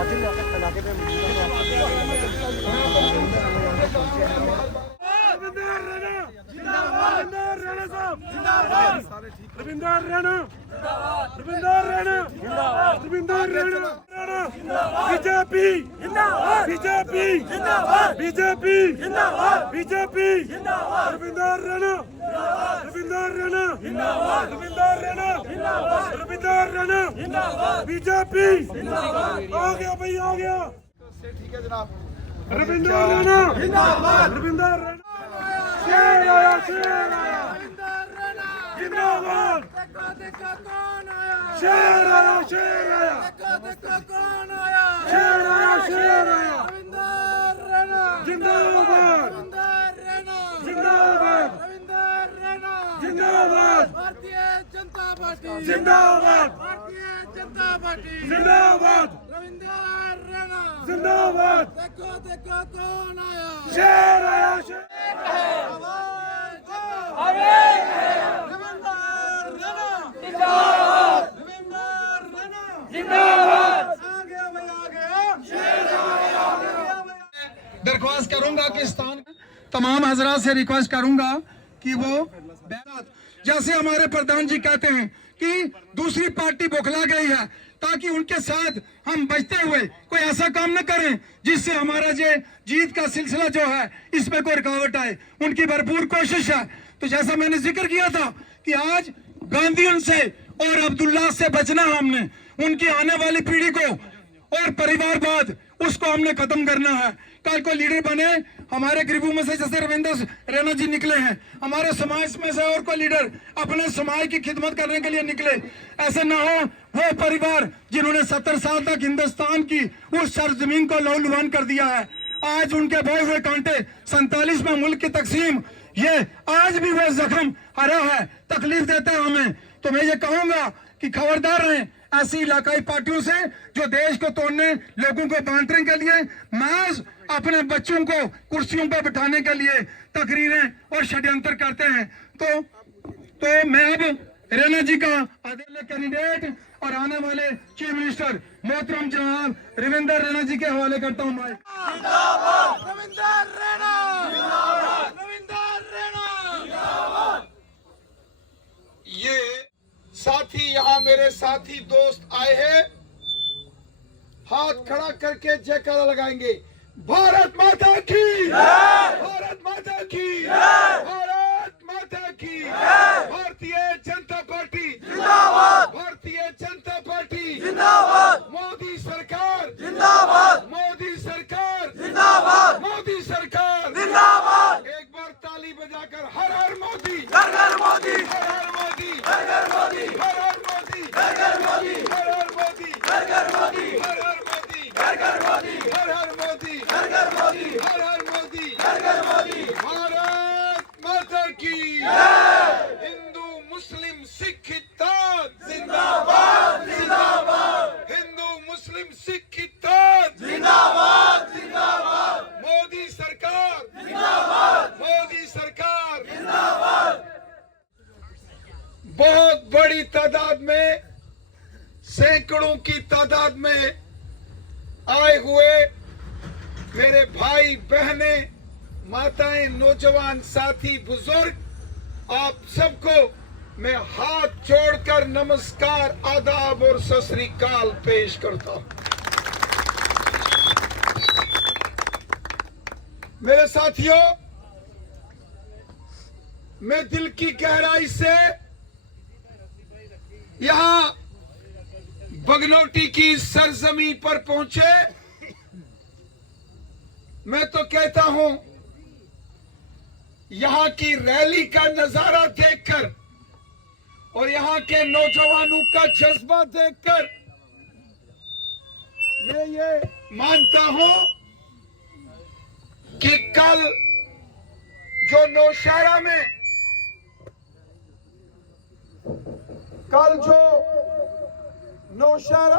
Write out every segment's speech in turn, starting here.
Ravinder Raina BJP BJP BJP BJP Ravinder Raina BJP आ गया भाई आ गया। ठीक है जनाब। रविंदर रैना रविंदर रैना शेर आया जिंदाबाद। शेर आया शेर आया जिंदाबाद जिंदाबाद जिंदाबाद भारतीय जनता पार्टी जिंदाबाद भारतीय जनता पार्टी जिंदाबाद रविंदर रैना जिंदाबाद। देखो देखो कौन आया शेर आया शेर दरख्वास्त करूंगा कि तमाम हजरात से रिक्वेस्ट करूंगा कि वो जैसे हमारे प्रधान जी कहते हैं कि दूसरी पार्टी बौखला गई है, ताकि उनके साथ हम बचते हुए कोई ऐसा काम न करें जिससे हमारा जो जीत का सिलसिला जो है इसमें कोई रुकावट आए। उनकी भरपूर कोशिश है। तो जैसा मैंने जिक्र किया था कि आज गांधीयन से और अब्दुल्ला से बचना, हमने उनकी आने वाली पीढ़ी को और परिवारवाद उसको हमने खत्म करना है। कल को लीडर बने हमारे गरीबों में से, जैसे रविंदर रैना जी निकले हैं, हमारे समाज में से और कोई लीडर अपने समाज की खिदमत करने के लिए निकले। ऐसे ना हो वो परिवार जिन्होंने 70 साल तक हिंदुस्तान की उस सरजमीन को लहूलुहान कर दिया है, आज उनके बोए हुए कांटे 47 में मुल्क की तकसीम, ये आज भी वो जख्म हरा है, तकलीफ देता है हमें। तो मैं ये कहूंगा कि खबरदार रहें ऐसी इलाकाई पार्टियों से जो देश को तोड़ने, लोगों को बांटने के लिए, महज अपने बच्चों को कुर्सियों पर बिठाने के लिए तकरीरें और षड्यंत्र करते हैं। तो मैं अब रैना जी का अदल कैंडिडेट और आने वाले चीफ मिनिस्टर मोहतरम जनाब रविंदर रैना जी के हवाले करता हूँ। ये साथी यहाँ मेरे साथी दोस्त आए हैं, हाथ खड़ा करके जयकारा लगाएंगे। भारत माता की, भारत माता की, भारत माता की। भारतीय जनता पार्टी जिंदाबाद, भारतीय जनता पार्टी जिंदाबाद। मोदी सरकार जिंदाबाद, मोदी सरकार जिंदाबाद, मोदी सरकार जिंदाबाद। एक बार ताली बजाकर हर हर मोदी, हर हर मोदी, हर हर मोदी, हर हर मोदी, हर हर मोदी, हर हर मोदी, हर हर मोदी, हर हर मोदी, हर हर मोदी, हर हर मोदी, हर हर मोदी, हर हर मोदी, हर हर मोदी, हर हर मोदी। भारत माता की हिंदू मुस्लिम सिख इत्तेहाद जिंदाबाद, जिंदाबाद। हिंदू मुस्लिम सिख इत्तेहाद जिंदाबाद, जिंदाबाद। मोदी सरकार जिंदाबाद, मोदी सरकार जिंदाबाद। बहुत बड़ी तादाद में, सैकड़ों की तादाद में आए हुए मेरे भाई बहने, माताएं, नौजवान साथी, बुजुर्ग, आप सबको मैं हाथ जोड़कर नमस्कार, आदाब और सत श्री अकाल पेश करता हूं। मेरे साथियों, मैं दिल की गहराई से यहां बगनौटी की सरजमी पर पहुंचे। मैं तो कहता हूं यहां की रैली का नजारा देखकर और यहां के नौजवानों का जज्बा देखकर मैं ये मानता हूं कि कल जो नौशहरा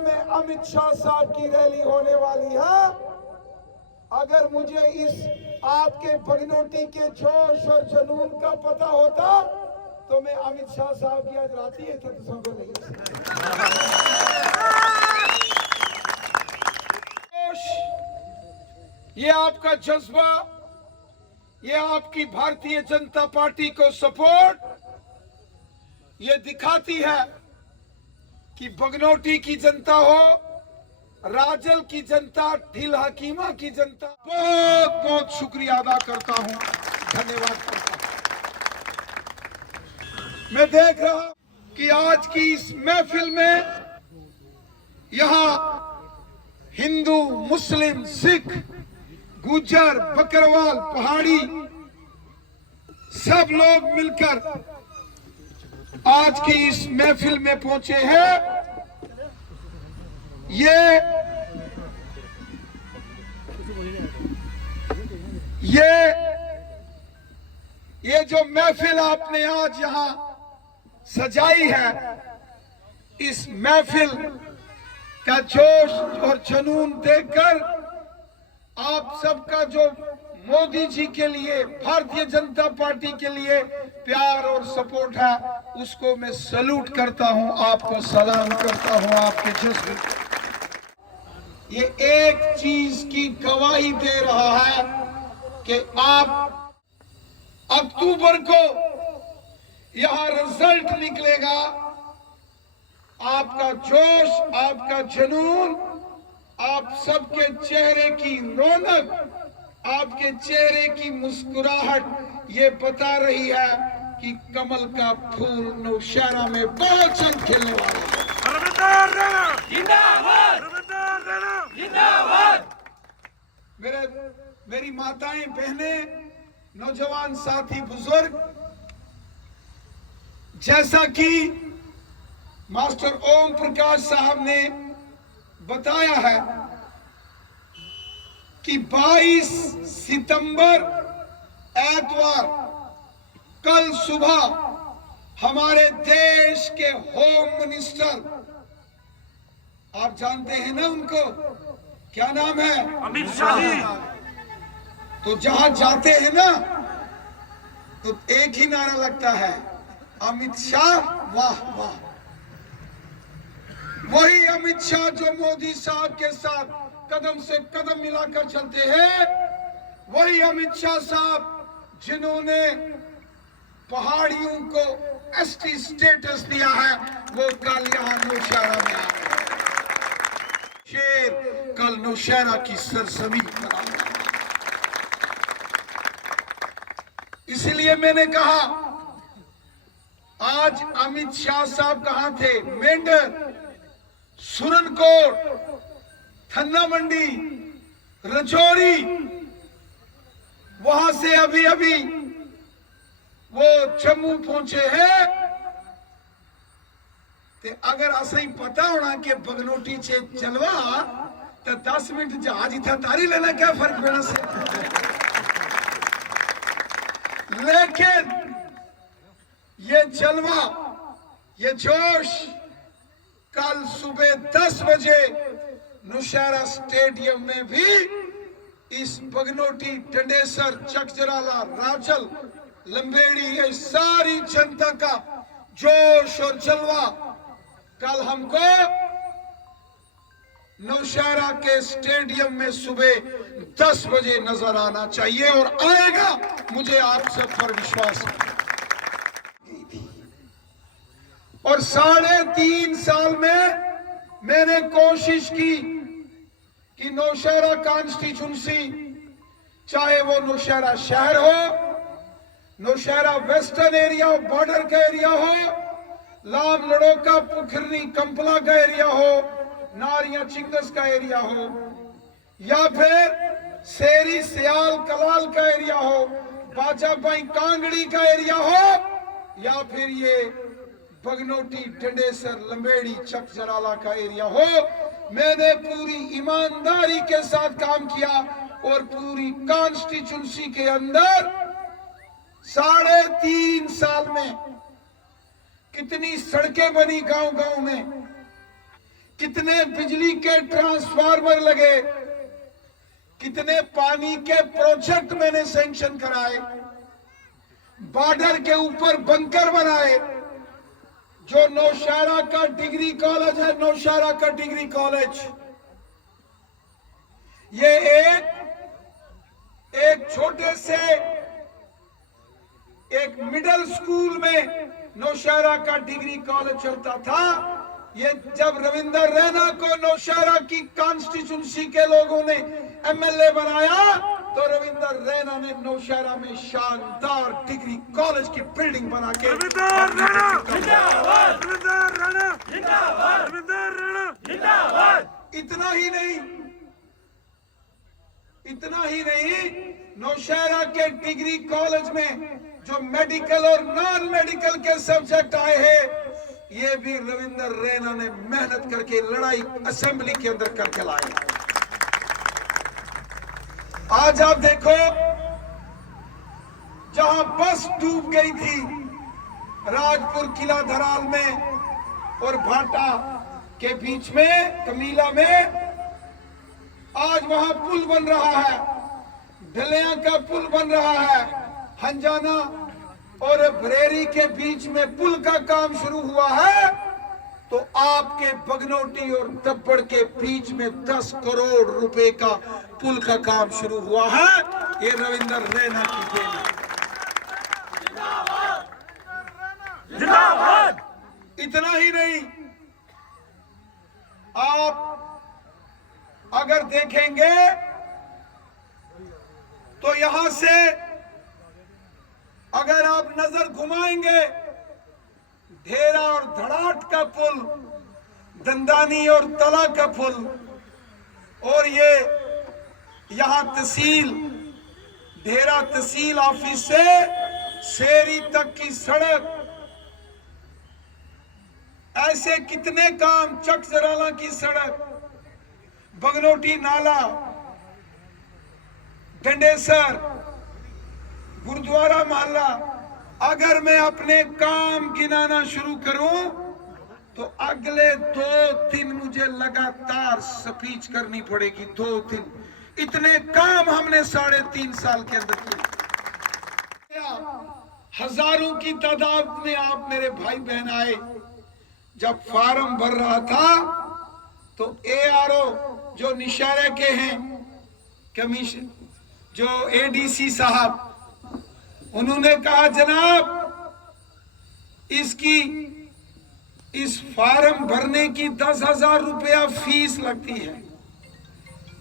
में, अमित शाह साहब की रैली होने वाली है, अगर मुझे इस आपके बगनौटी के जोश और जुनून का पता होता तो मैं अमित शाह साहब की आज रात ही तो नहीं। ये आपका जज्बा, ये आपकी भारतीय जनता पार्टी को सपोर्ट ये दिखाती है कि बगनौटी की जनता हो, राजल की जनता, ढील हकीमा की जनता, बहुत बहुत शुक्रिया अदा करता हूं, धन्यवाद करता हूं। मैं देख रहा हूं कि आज की इस महफिल में यहां हिंदू, मुस्लिम, सिख, गुज्जर, बकरवाल, पहाड़ी सब लोग मिलकर आज की इस महफिल में पहुंचे हैं। ये जो महफिल आपने आज यहां सजाई है, इस महफिल का जोश और जुनून देखकर आप सबका जो मोदी जी के लिए, भारतीय जनता पार्टी के लिए प्यार और सपोर्ट है, उसको मैं सैल्यूट करता हूं, आपको सलाम करता हूं, आपके जज्बे। ये एक चीज की गवाही दे रहा है कि आप अक्टूबर को यहां रिजल्ट निकलेगा, आपका जोश, आपका जुनून, आप सबके चेहरे की रौनक, आपके चेहरे की मुस्कुराहट ये बता रही है कि कमल का फूल नौशहरा में बहुत जल्द खिलने वाला है। जिंदाबाद। मेरी माताएं, बहनें, नौजवान साथी, बुजुर्ग, जैसा कि मास्टर ओम प्रकाश साहब ने बताया है कि 22 सितंबर एतवार कल सुबह हमारे देश के होम मिनिस्टर, आप जानते हैं ना उनको, क्या नाम है? अमित शाह जी। तो जहां जाते हैं ना तो एक ही नारा लगता है, अमित शाह वाह वाह। वही अमित शाह जो मोदी साहब के साथ कदम से कदम मिलाकर चलते हैं, वही अमित शाह साहब जिन्होंने पहाड़ियों को एसटी स्टेटस दिया है, वो कल यहाँ नौशहरा में आ गए। शेर कल नौशहरा की सरजमीन पर आ गया। इसलिए मैंने कहा, आज अमित शाह साहब कहां थे? मेंढर, सुरनकोट, थन्ना मंडी, रजौरी, वहां से अभी अभी वो जम्मू पहुंचे हैं। ते अगर असा ही पता होना कि बगनौटी से चलवा तो 10 मिनट जहाज था तारी लेना, क्या फर्क पड़ा से। लेकिन ये जलवा, ये जोश कल सुबह 10 बजे नौशहरा स्टेडियम में भी इस बगनौटी, टंडेसर, चकजराला, राजल, लंबेड़ी, ये सारी जनता का जोश और जलवा कल हमको नौशहरा के स्टेडियम में सुबह 10 बजे नजर आना चाहिए और आएगा, मुझे आप सब पर विश्वास है। और 3.5 साल में मैंने कोशिश की कि नौशहरा कॉन्स्टिट्यूंसी, चाहे वो नौशहरा शहर हो, नौशहरा वेस्टर्न एरिया हो, बॉर्डर का एरिया हो, लाम लड़ोका, पुखरनी, कंपला का एरिया हो, नारियां चिंगस का एरिया हो, या फिर सेरी, सियाल, कलाल का एरिया हो, बाजाबाई, कांगड़ी का एरिया हो, या फिर ये बगनौटी, टंडेसर, लंबेड़ी, चकजराला का एरिया हो, मैंने पूरी ईमानदारी के साथ काम किया और पूरी कॉन्स्टिट्यूंसी के अंदर 3.5 साल में कितनी सड़कें बनी गांव गांव में, कितने बिजली के ट्रांसफार्मर लगे, कितने पानी के प्रोजेक्ट मैंने सैंक्शन कराए, बॉर्डर के ऊपर बंकर बनाए। जो नौशहरा का डिग्री कॉलेज है, नौशहरा का डिग्री कॉलेज, ये एक एक छोटे से एक मिडिल स्कूल में नौशहरा का डिग्री कॉलेज चलता था। ये जब रविंदर रैना को नौशहरा की कॉन्स्टिट्यूंसी के लोगों ने एमएलए बनाया तो रविंदर रैना ने नौशहरा में शानदार डिग्री कॉलेज की बिल्डिंग बना के इतना ही नहीं, नौशहरा के डिग्री कॉलेज में जो मेडिकल और नॉन मेडिकल के सब्जेक्ट आए हैं, ये भी रविंदर रैना ने मेहनत करके लड़ाई असेंबली के अंदर करके लाए। आज आप देखो, जहां बस डूब गई थी राजपुर किला धराल में और भाटा के बीच में कमीला में, आज वहां पुल बन रहा है, ढलिया का पुल बन रहा है। हंजाना और बरेरी के बीच में पुल का काम शुरू हुआ है, तो आपके बगनोटी और दब्बड़ के बीच में 10 करोड़ रुपए का पुल का काम शुरू हुआ है। ये रविंदर रैना की देन है। जिंदाबाद। इतना ही नहीं, आप अगर देखेंगे तो यहां से अगर आप नजर घुमाएंगे, ढेरा और धड़ाट का पुल, दंदानी और तला का पुल, और ये यहां तहसील ढेरा तहसील ऑफिस से शेरी तक की सड़क, ऐसे कितने काम, चक जराला की सड़क, बगनोटी नाला, डंडेसर, गुरुद्वारा मोहल्ला, अगर मैं अपने काम गिनाना शुरू करूं तो अगले 2-3 मुझे लगातार स्पीच करनी पड़ेगी। 2-3 इतने काम हमने 3.5 साल के अंदर किए। हजारों की तादाद में आप मेरे भाई बहन आए। जब फार्म भर रहा था तो ARO जो निशारे के हैं, कमीशन जो ADC साहब, उन्होंने कहा जनाब इस फार्म भरने की 10,000 रुपया फीस लगती है।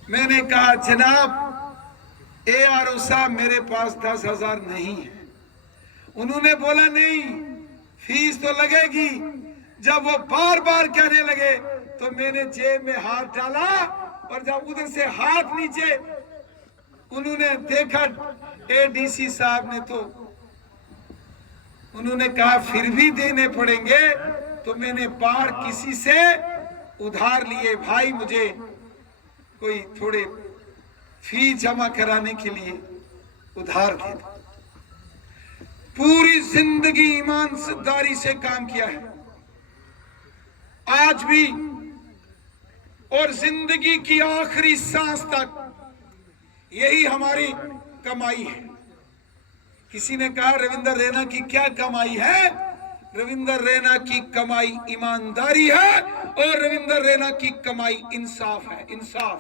मैंने कहा जनाब ARO साहब मेरे पास 10,000 नहीं है। उन्होंने बोला नहीं, फीस तो लगेगी। जब वो बार बार कहने लगे तो मैंने जेब में हाथ डाला और जब उधर से हाथ नीचे उन्होंने देखा ADC साहब ने, तो उन्होंने कहा फिर भी देने पड़ेंगे। तो मैंने बाहर किसी से उधार लिए, भाई मुझे कोई थोड़े फीस जमा कराने के लिए उधार दे दो। पूरी जिंदगी ईमानदारी से काम किया है, आज भी, और जिंदगी की आखिरी सांस तक यही हमारी कमाई है। किसी ने कहा रविंदर रैना की क्या कमाई है? रविंदर रैना की कमाई ईमानदारी है और रविंदर रैना की कमाई इंसाफ है। इंसाफ।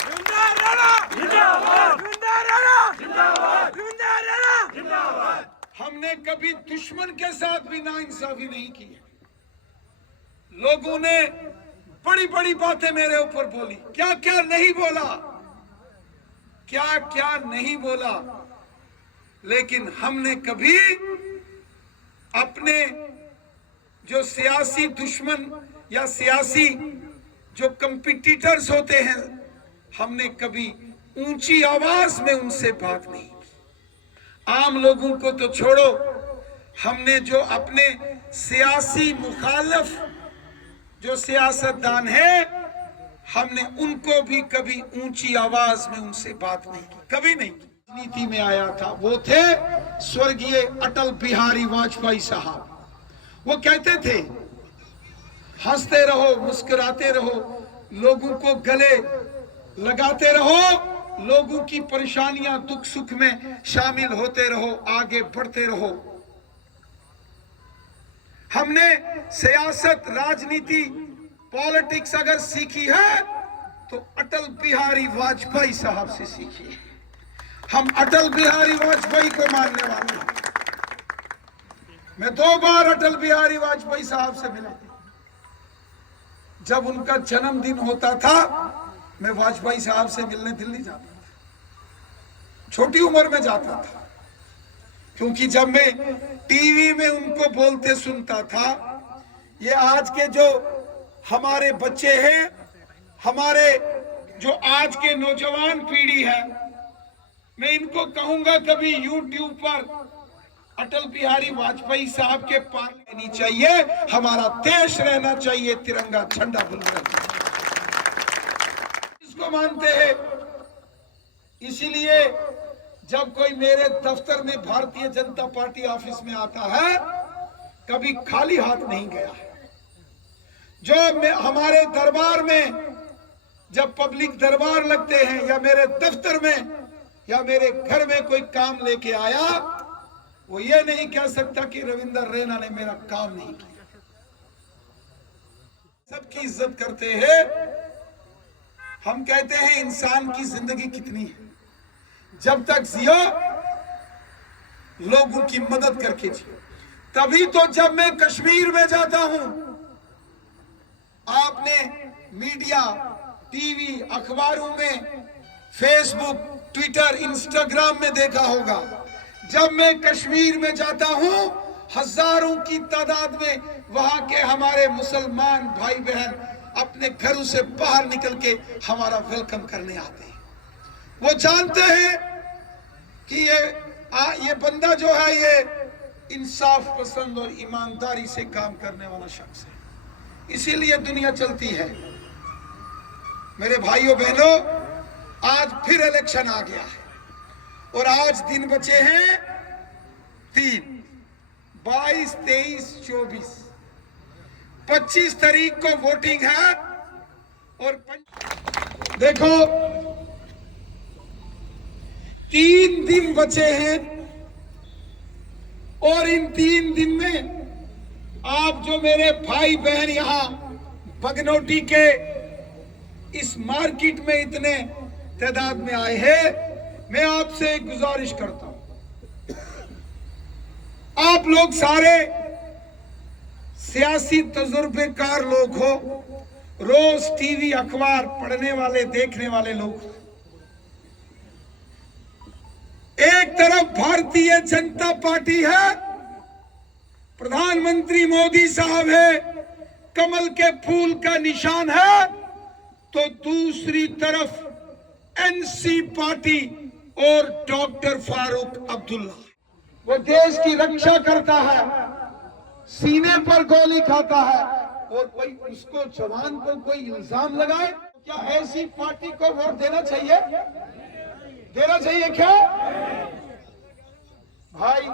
रविंदर रैना जिंदाबाद, रविंदर रैना जिंदाबाद, रविंदर रैना जिंदाबाद। हमने कभी दुश्मन के साथ भी नाइंसाफी नहीं की है। लोगों ने बड़ी बड़ी बातें मेरे ऊपर बोली, क्या क्या नहीं बोला, क्या क्या नहीं बोला, लेकिन हमने कभी अपने जो सियासी दुश्मन या सियासी जो कंपिटिटर्स होते हैं, हमने कभी ऊंची आवाज में उनसे बात नहीं की। आम लोगों को तो छोड़ो, हमने जो अपने सियासी मुखालिफ जो सियासतदान है, हमने उनको भी कभी ऊंची आवाज में उनसे बात नहीं की, कभी नहीं की। नीति में आया था, वो थे स्वर्गीय अटल बिहारी वाजपेयी साहब। वो कहते थे हंसते रहो, मुस्कुराते रहो, लोगों को गले लगाते रहो, लोगों की परेशानियां दुख सुख में शामिल होते रहो, आगे बढ़ते रहो। हमने सियासत, राजनीति, पॉलिटिक्स अगर सीखी है तो अटल बिहारी वाजपेयी साहब से सीखी है। हम अटल बिहारी वाजपेयी को मानने वाले हैं। मैं 2 बार अटल बिहारी वाजपेयी साहब से मिला। जब उनका जन्मदिन होता था मैं वाजपेयी साहब से मिलने दिल्ली जाता था। छोटी उम्र में जाता था, क्योंकि जब मैं टीवी में उनको बोलते सुनता था, ये आज के जो हमारे बच्चे हैं, हमारे जो आज के नौजवान पीढ़ी है, मैं इनको कहूंगा कभी यूट्यूब पर अटल बिहारी वाजपेयी साहब के पार लेनी चाहिए। हमारा देश रहना चाहिए, तिरंगा झंडा बुलंद इसको मानते हैं। इसीलिए जब कोई मेरे दफ्तर में भारतीय जनता पार्टी ऑफिस में आता है, कभी खाली हाथ नहीं गया है। जो हमारे दरबार में जब पब्लिक दरबार लगते हैं, या मेरे दफ्तर में या मेरे घर में कोई काम लेके आया, वो ये नहीं कह सकता कि रविंदर रैना ने मेरा काम नहीं किया। सबकी इज्जत करते हैं। हम कहते हैं इंसान की जिंदगी कितनी है, जब तक जियो लोगों की मदद करके जियो। तभी तो जब मैं कश्मीर में जाता हूं, आपने मीडिया, टीवी, अखबारों में, फेसबुक, ट्विटर, इंस्टाग्राम में देखा होगा, जब मैं कश्मीर में जाता हूं, हजारों की तादाद में वहां के हमारे मुसलमान भाई बहन अपने घरों से बाहर निकल के हमारा वेलकम करने आते हैं। वो जानते हैं कि ये बंदा जो है, ये इंसाफ पसंद और ईमानदारी से काम करने वाला शख्स है। इसीलिए दुनिया चलती है। मेरे भाइयों बहनों, आज फिर इलेक्शन आ गया है और आज दिन बचे हैं 3, 22, 23, 24, 25 तारीख को वोटिंग है। और देखो 3 दिन बचे हैं और इन 3 दिन में आप जो मेरे भाई बहन यहां बगनौटी के इस मार्केट में इतने तादाद में आए हैं, मैं आपसे एक गुजारिश करता हूं। आप लोग सारे सियासी तजुर्बेकार लोग हो, रोज टीवी अखबार पढ़ने वाले, देखने वाले लोग। एक तरफ भारतीय जनता पार्टी है, प्रधानमंत्री मोदी साहब है, कमल के फूल का निशान है, तो दूसरी तरफ एनसी पार्टी और डॉक्टर फारूक अब्दुल्ला। वो देश की रक्षा करता है, सीने पर गोली खाता है, और कोई उसको जवान को कोई इल्जाम लगाए, क्या ऐसी पार्टी को वोट देना चाहिए? देना चाहिए क्या भाई?